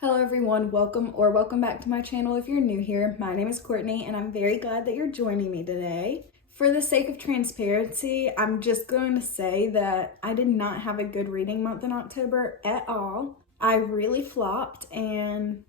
Hello everyone, welcome back to my channel if you're new here. My name is Courtney and I'm very glad that you're joining me today. For the sake of transparency, I'm just going to say that I did not have a good reading month in October at all. I really flopped and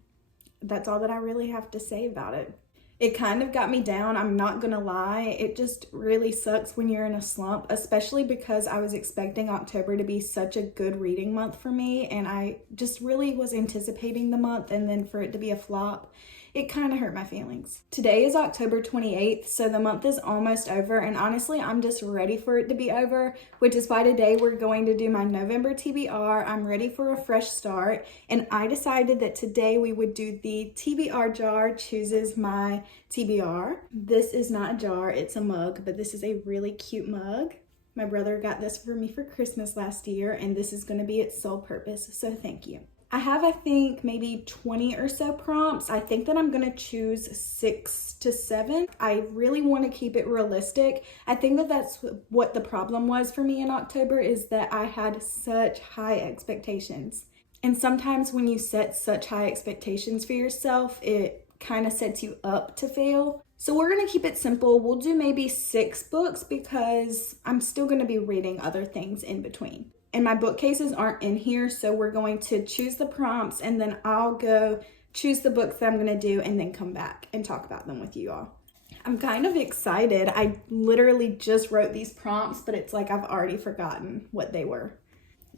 that's all that I really have to say about it. It kind of got me down, I'm not gonna lie. It just really sucks when you're in a slump, especially because I was expecting October to be such a good reading month for me, and I just really was anticipating the month, and then for it to be a flop, it kind of hurt my feelings. Today is October 28th, so the month is almost over, and honestly, I'm just ready for it to be over, which is why today we're going to do my November TBR. I'm ready for a fresh start, and I decided that today we would do the TBR jar chooses my TBR. This is not a jar, it's a mug, but this is a really cute mug. My brother got this for me for Christmas last year, and this is going to be its sole purpose, so thank you. I have, I think, maybe 20 or so prompts. I think that I'm gonna choose 6 to 7. I really want to keep it realistic. I think that that's what the problem was for me in October, is that I had such high expectations. And sometimes when you set such high expectations for yourself, it kind of sets you up to fail. So we're gonna keep it simple. We'll do maybe 6 books because I'm still gonna be reading other things in between. And my bookcases aren't in here, so we're going to choose the prompts and then I'll go choose the books that I'm gonna do and then come back and talk about them with you all. I'm kind of excited. I literally just wrote these prompts, but it's like I've already forgotten what they were.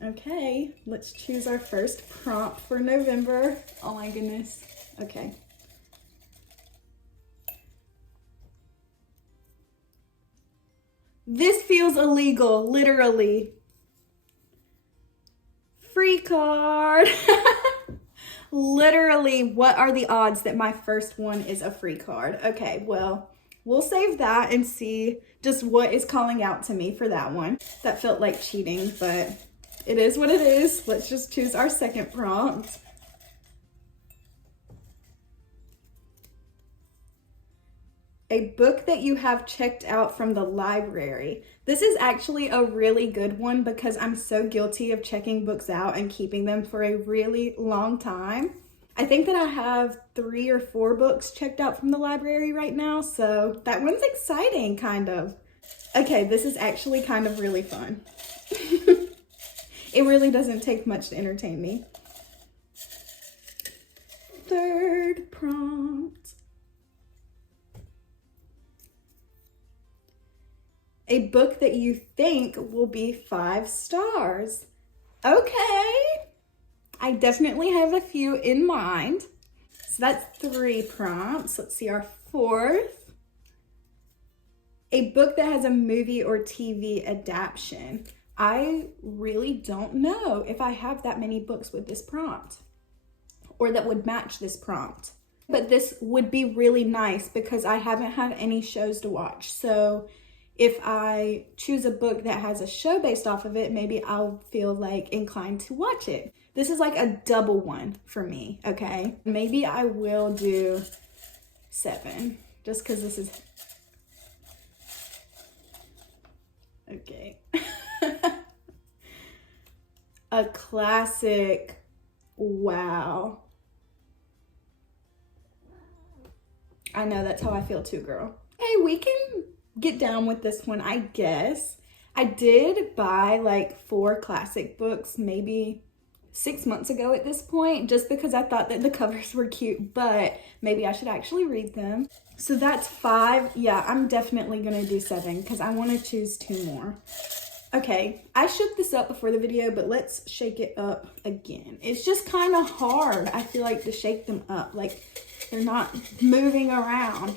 Okay, let's choose our first prompt for November. Oh my goodness. Okay. This feels illegal, literally. Free card. Literally, what are the odds that my first one is a free card? Okay, well, we'll save that and see just what is calling out to me for that one. That felt like cheating, but it is what it is. Let's just choose our second prompt. A book that you have checked out from the library. This is actually a really good one because I'm so guilty of checking books out and keeping them for a really long time. I think that I have 3 or 4 books checked out from the library right now, so that one's exciting, kind of. Okay, this is actually kind of really fun. It really doesn't take much to entertain me. Third prompt. A book that you think will be 5 stars. Okay. I definitely have a few in mind. So that's 3 prompts. Let's see our 4th. A book that has a movie or TV adaptation. I really don't know if I have that many books with this prompt or that would match this prompt. But this would be really nice because I haven't had any shows to watch. So if I choose a book that has a show based off of it, maybe I'll feel like inclined to watch it. This is like a double one for me, okay? Maybe I will do 7, just because this is... Okay. A classic. Wow. I know, that's how I feel too, girl. Hey, we can get down with this one, I guess. I did buy like 4 classic books maybe 6 months ago at this point, just because I thought that the covers were cute, but maybe I should actually read them. So that's 5. Yeah, I'm definitely gonna do 7 because I want to choose 2 more. Okay, I shook this up before the video, but let's shake it up again. It's just kind of hard, I feel like, to shake them up. Like, they're not moving around.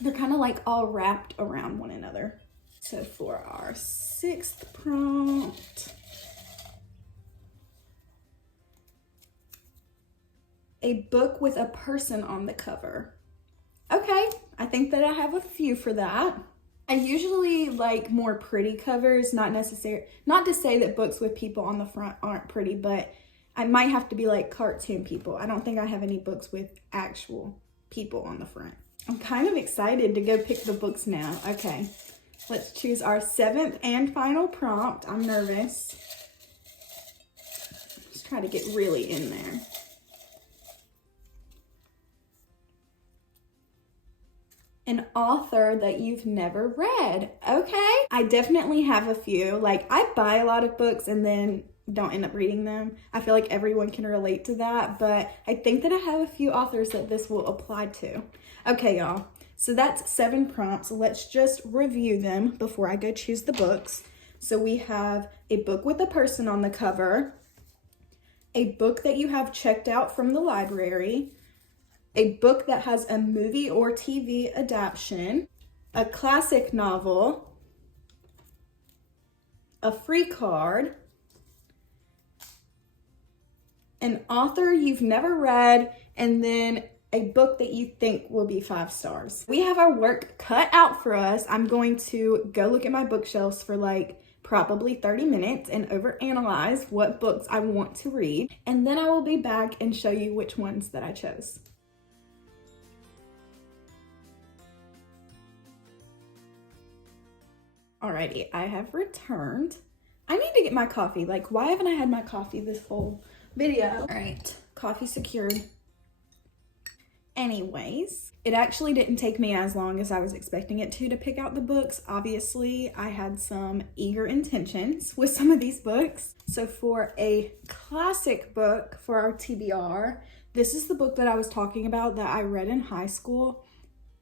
They're kind of like all wrapped around one another. So for our 6th prompt, a book with a person on the cover. Okay, I think that I have a few for that. I usually like more pretty covers, not to say that books with people on the front aren't pretty, but I might have to be like cartoon people. I don't think I have any books with actual people on the front. I'm kind of excited to go pick the books now. Okay, let's choose our 7th and final prompt. I'm nervous. Let's try to get really in there. An author that you've never read. Okay. I definitely have a few. Like, I buy a lot of books and then don't end up reading them. I feel like everyone can relate to that, but I think that I have a few authors that this will apply to. Okay, y'all. So that's 7 prompts. Let's just review them before I go choose the books. So we have a book with a person on the cover, a book that you have checked out from the library, a book that has a movie or TV adaptation, a classic novel, a free card, an author you've never read, and then a book that you think will be 5 stars. We have our work cut out for us. I'm going to go look at my bookshelves for like probably 30 minutes and overanalyze what books I want to read. And then I will be back and show you which ones that I chose. Alrighty, I have returned. I need to get my coffee. Like, why haven't I had my coffee this whole video? All right, coffee secured. Anyways, it actually didn't take me as long as I was expecting it to pick out the books. Obviously, I had some eager intentions with some of these books. So for a classic book for our TBR, this is the book that I was talking about that I read in high school.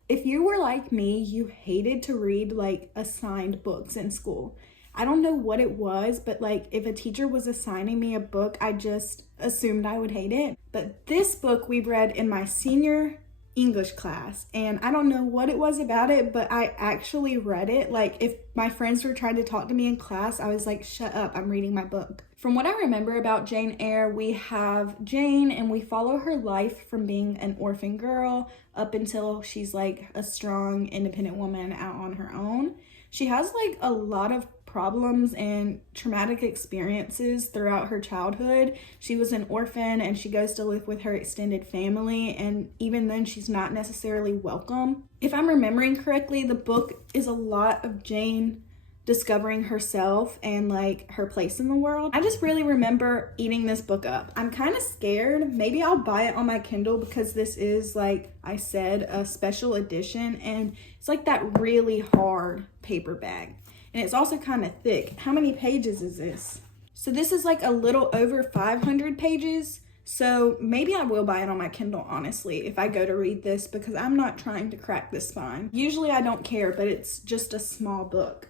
If you were like me, you hated to read like assigned books in school. I don't know what it was, but like if a teacher was assigning me a book, I just assumed I would hate it. But this book we read in my senior English class, and I don't know what it was about it, but I actually read it. Like if my friends were trying to talk to me in class, I was like, shut up, I'm reading my book. From what I remember about Jane Eyre, we have Jane and we follow her life from being an orphan girl up until she's like a strong, independent woman out on her own. She has like a lot of problems and traumatic experiences throughout her childhood. She was an orphan and she goes to live with her extended family, and even then she's not necessarily welcome. If I'm remembering correctly, the book is a lot of Jane discovering herself and like her place in the world. I just really remember eating this book up. I'm kind of scared. Maybe I'll buy it on my Kindle because this is, like I said, a special edition, and it's like that really hard paperback. And it's also kind of thick. How many pages is this? So this is like a little over 500 pages. So maybe I will buy it on my Kindle, honestly, if I go to read this, because I'm not trying to crack the spine. Usually I don't care, but it's just a small book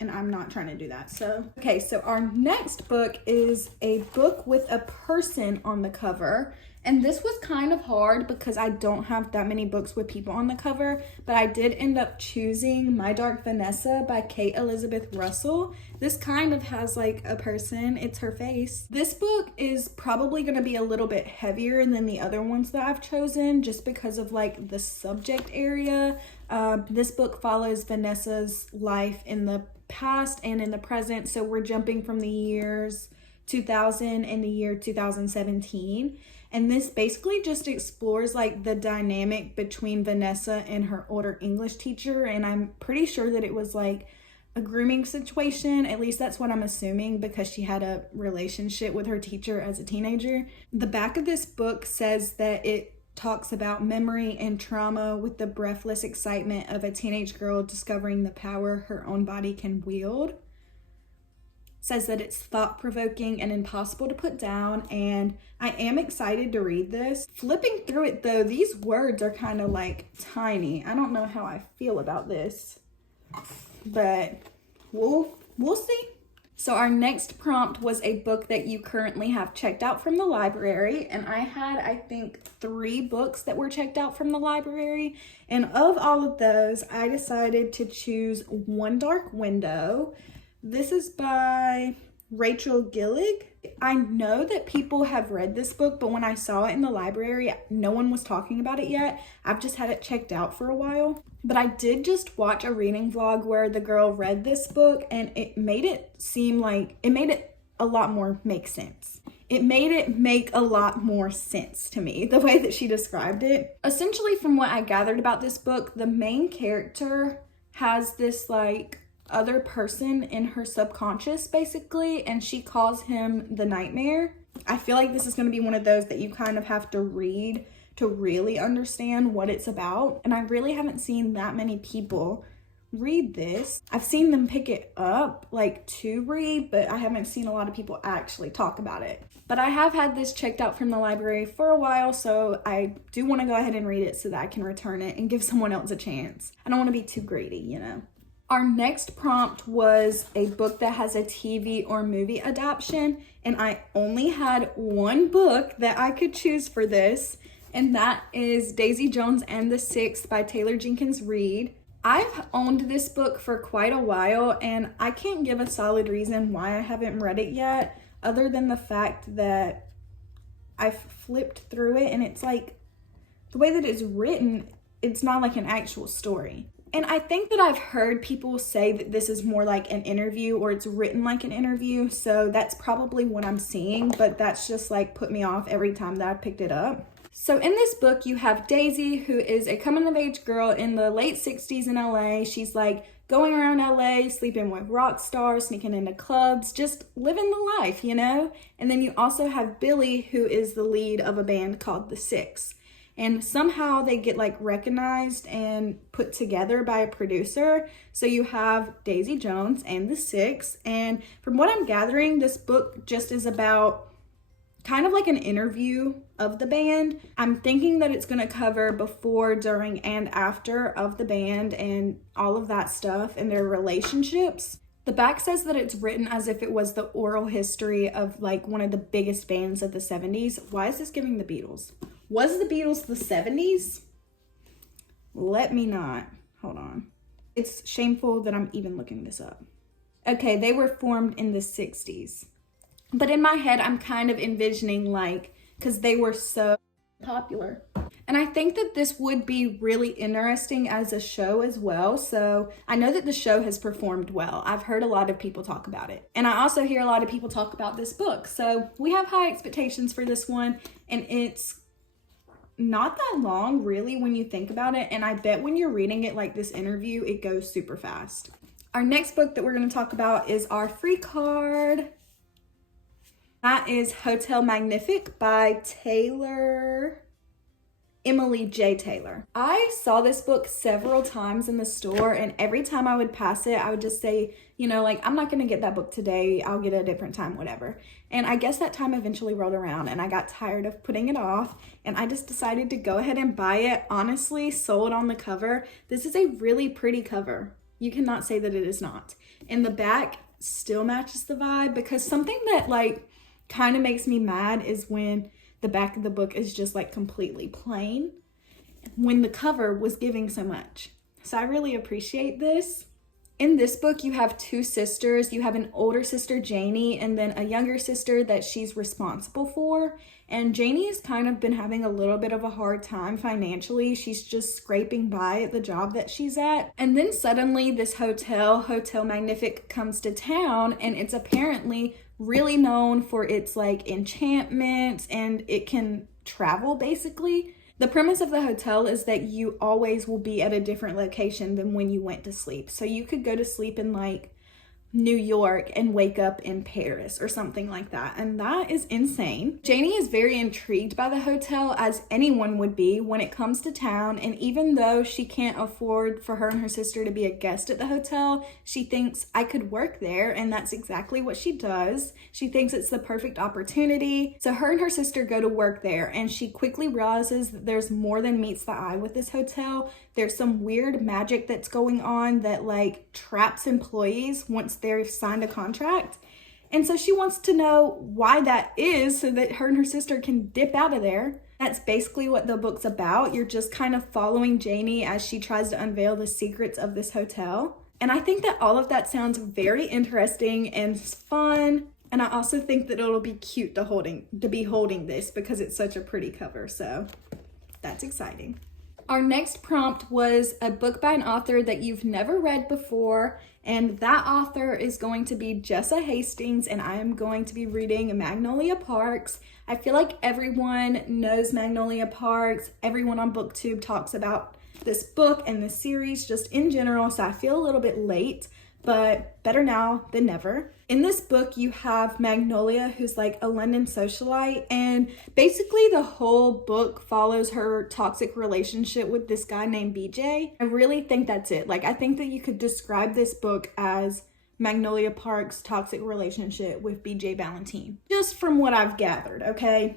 and I'm not trying to do that. So, okay, so our next book is a book with a person on the cover. And this was kind of hard because I don't have that many books with people on the cover, but I did end up choosing My Dark Vanessa by Kate Elizabeth Russell. This kind of has like a person, it's her face. This book is probably going to be a little bit heavier than the other ones that I've chosen just because of like the subject area. This book follows Vanessa's life in the past and in the present, so we're jumping from the years 2000 and the year 2017. And this basically just explores like the dynamic between Vanessa and her older English teacher. And I'm pretty sure that it was like a grooming situation. At least that's what I'm assuming, because she had a relationship with her teacher as a teenager. The back of this book says that it talks about memory and trauma with the breathless excitement of a teenage girl discovering the power her own body can wield. Says that it's thought-provoking and impossible to put down, and I am excited to read this. Flipping through it though, these words are kind of like tiny. I don't know how I feel about this, but we'll see. So our next prompt was a book that you currently have checked out from the library, and I had, I think, 3 books that were checked out from the library, and of all of those, I decided to choose One Dark Window. This is by Rachel Gillig. I know that people have read this book, but when I saw it in the library, no one was talking about it yet. I've just had it checked out for a while. But I did just watch a reading vlog where the girl read this book, and it made it seem like, it made it a lot more make sense. It made it make a lot more sense to me, the way that she described it. Essentially, from what I gathered about this book, the main character has this like other person in her subconscious basically, and she calls him the Nightmare. I feel like this is going to be one of those that you kind of have to read to really understand what it's about. And I really haven't seen that many people read this. I've seen them pick it up like to read, but I haven't seen a lot of people actually talk about it. But I have had this checked out from the library for a while, so I do want to go ahead and read it so that I can return it and give someone else a chance. I don't want to be too greedy, you know. Our next prompt was a book that has a TV or movie adaptation, and I only had one book that I could choose for this, and that is Daisy Jones and the Six by Taylor Jenkins Reid. I've owned this book for quite a while, and I can't give a solid reason why I haven't read it yet, other than the fact that I've flipped through it and it's like, the way that it's written, it's not like an actual story. And I think that I've heard people say that this is more like an interview, or it's written like an interview, so that's probably what I'm seeing, but that's just like put me off every time that I picked it up. So in this book, you have Daisy, who is a coming-of-age girl in the late 60s in LA. She's like going around LA, sleeping with rock stars, sneaking into clubs, just living the life, you know? And then you also have Billy, who is the lead of a band called The Six. And somehow they get like recognized and put together by a producer. So you have Daisy Jones and The Six. And from what I'm gathering, this book just is about kind of like an interview of the band. I'm thinking that it's going to cover before, during, and after of the band and all of that stuff and their relationships. The back says that it's written as if it was the oral history of like one of the biggest bands of the 70s. Why is this giving the Beatles? Was the Beatles the 70s? Let me not. Hold on. It's shameful that I'm even looking this up. Okay, they were formed in the 60s. But in my head, I'm kind of envisioning like, because they were so popular. And I think that this would be really interesting as a show as well. So I know that the show has performed well. I've heard a lot of people talk about it. And I also hear a lot of people talk about this book. So we have high expectations for this one. And it's not that long really when you think about it. And I bet when you're reading it like this interview, it goes super fast. Our next book that we're going to talk about is our free card. That is Hotel Magnific by Emily J. Taylor. I saw this book several times in the store, and every time I would pass it, I would just say, you know, like, I'm not going to get that book today. I'll get it a different time, whatever. And I guess that time eventually rolled around, and I got tired of putting it off, and I just decided to go ahead and buy it. Honestly, sold on the cover. This is a really pretty cover. You cannot say that it is not. And the back still matches the vibe, because something that, like, kind of makes me mad is when the back of the book is just like completely plain when the cover was giving so much. So I really appreciate this. In this book, you have two sisters. You have an older sister, Janie, and then a younger sister that she's responsible for. And Janie has kind of been having a little bit of a hard time financially. She's just scraping by at the job that she's at. And then suddenly this Hotel Magnific, comes to town, and it's apparently really known for its like enchantments, and it can travel basically. The premise of the hotel is that you always will be at a different location than when you went to sleep. So you could go to sleep in like New York and wake up in Paris or something like that. And that is insane. Janie is very intrigued by the hotel, as anyone would be when it comes to town. And even though she can't afford for her and her sister to be a guest at the hotel, she thinks, I could work there. And that's exactly what she does. She thinks it's the perfect opportunity. So her and her sister go to work there, and she quickly realizes that there's more than meets the eye with this hotel. There's some weird magic that's going on that like traps employees once they've signed a contract. And so she wants to know why that is so that her and her sister can dip out of there. That's basically what the book's about. You're just kind of following Janie as she tries to unveil the secrets of this hotel. And I think that all of that sounds very interesting and fun. And I also think that it'll be cute to be holding this because it's such a pretty cover. So that's exciting. Our next prompt was a book by an author that you've never read before, and that author is going to be Jessa Hastings, and I am going to be reading Magnolia Parks. I feel like everyone knows Magnolia Parks. Everyone on BookTube talks about this book and this series just in general, so I feel a little bit late, but better now than never. In this book, you have Magnolia, who's like a London socialite, and basically the whole book follows her toxic relationship with this guy named BJ. I really think that's it. Like, I think that you could describe this book as Magnolia Park's toxic relationship with BJ Valentine, just from what I've gathered, okay?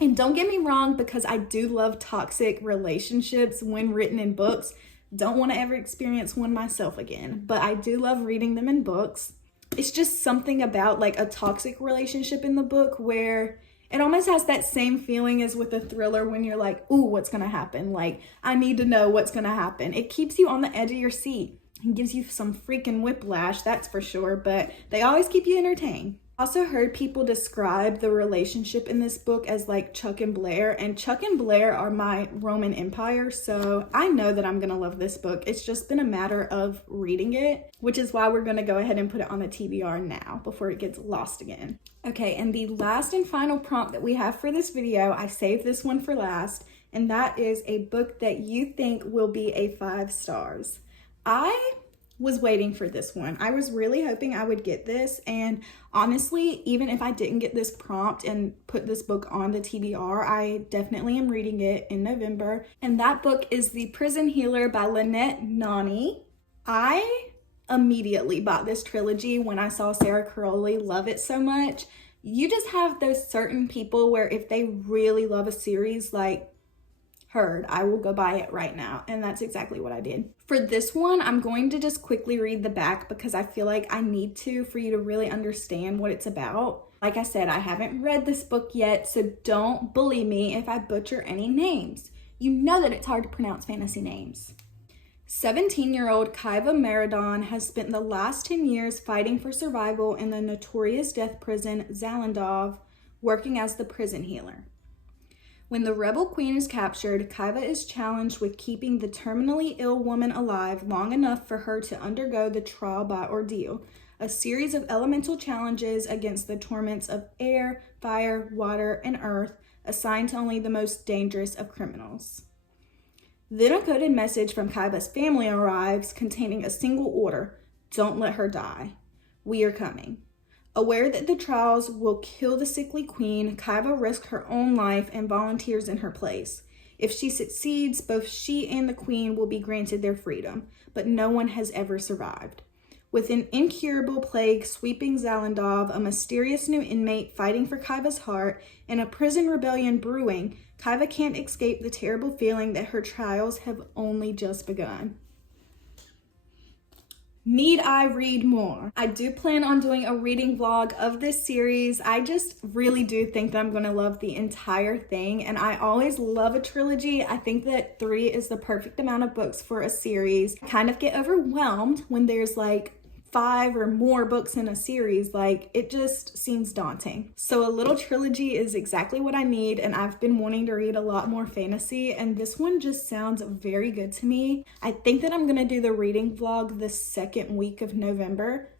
And don't get me wrong, because I do love toxic relationships when written in books. Don't want to ever experience one myself again, but I do love reading them in books. It's just something about like a toxic relationship in the book where it almost has that same feeling as with a thriller when you're like, ooh, what's gonna happen? Like, I need to know what's gonna happen. It keeps you on the edge of your seat and gives you some freaking whiplash, that's for sure, but they always keep you entertained. Also heard people describe the relationship in this book as like Chuck and Blair, and Chuck and Blair are my Roman Empire, so I know that I'm gonna love this book. It's just been a matter of reading it, which is why we're gonna go ahead and put it on the TBR now before it gets lost again. Okay, and the last and final prompt that we have for this video, I saved this one for last, and that is a book that you think will be a 5 stars. I was waiting for this one. I was really hoping I would get this, and honestly, even if I didn't get this prompt and put this book on the TBR, I definitely am reading it in November, and that book is The Prison Healer by Lynette Nani. I immediately bought this trilogy when I saw Sarah Crowley love it so much. You just have those certain people where if they really love a series like Heyyyy, I will go buy it right now, and that's exactly what I did. For this one, I'm going to just quickly read the back because I feel like I need to for you to really understand what it's about. Like I said, I haven't read this book yet, so don't bully me if I butcher any names. You know that it's hard to pronounce fantasy names. 17-year-old Kaiva Meridon has spent the last 10 years fighting for survival in the notorious death prison Zalandov, working as the prison healer. When the rebel queen is captured, Kaiva is challenged with keeping the terminally ill woman alive long enough for her to undergo the trial by ordeal, a series of elemental challenges against the torments of air, fire, water, and earth, assigned to only the most dangerous of criminals. Then a coded message from Kaiva's family arrives containing a single order: don't let her die. We are coming. Aware that the trials will kill the sickly queen, Kaiva risks her own life and volunteers in her place. If she succeeds, both she and the queen will be granted their freedom, but no one has ever survived. With an incurable plague sweeping Zalandov, a mysterious new inmate fighting for Kaiva's heart, and a prison rebellion brewing, Kaiva can't escape the terrible feeling that her trials have only just begun. Need I read more? I do plan on doing a reading vlog of this series. I just really do think that I'm going to love the entire thing, and I always love a trilogy. I think that 3 is the perfect amount of books for a series. I kind of get overwhelmed when there's like 5 or more books in a series. Like, it just seems daunting. So a little trilogy is exactly what I need, and I've been wanting to read a lot more fantasy, and this one just sounds very good to me. I think that I'm gonna do the reading vlog the second week of November,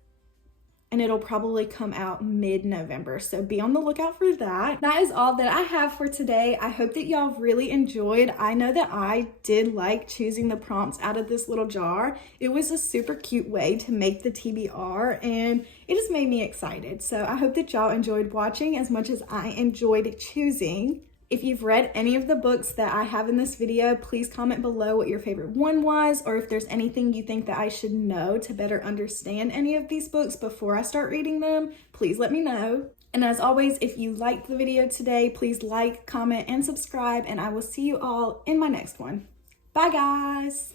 and it'll probably come out mid-November, so be on the lookout for that. That is all that I have for today. I hope that y'all really enjoyed. I know that I did like choosing the prompts out of this little jar. It was a super cute way to make the TBR, and it just made me excited. So I hope that y'all enjoyed watching as much as I enjoyed choosing. If you've read any of the books that I have in this video, please comment below what your favorite one was, or if there's anything you think that I should know to better understand any of these books before I start reading them, please let me know. And as always, if you liked the video today, please like, comment, and subscribe, and I will see you all in my next one. Bye, guys!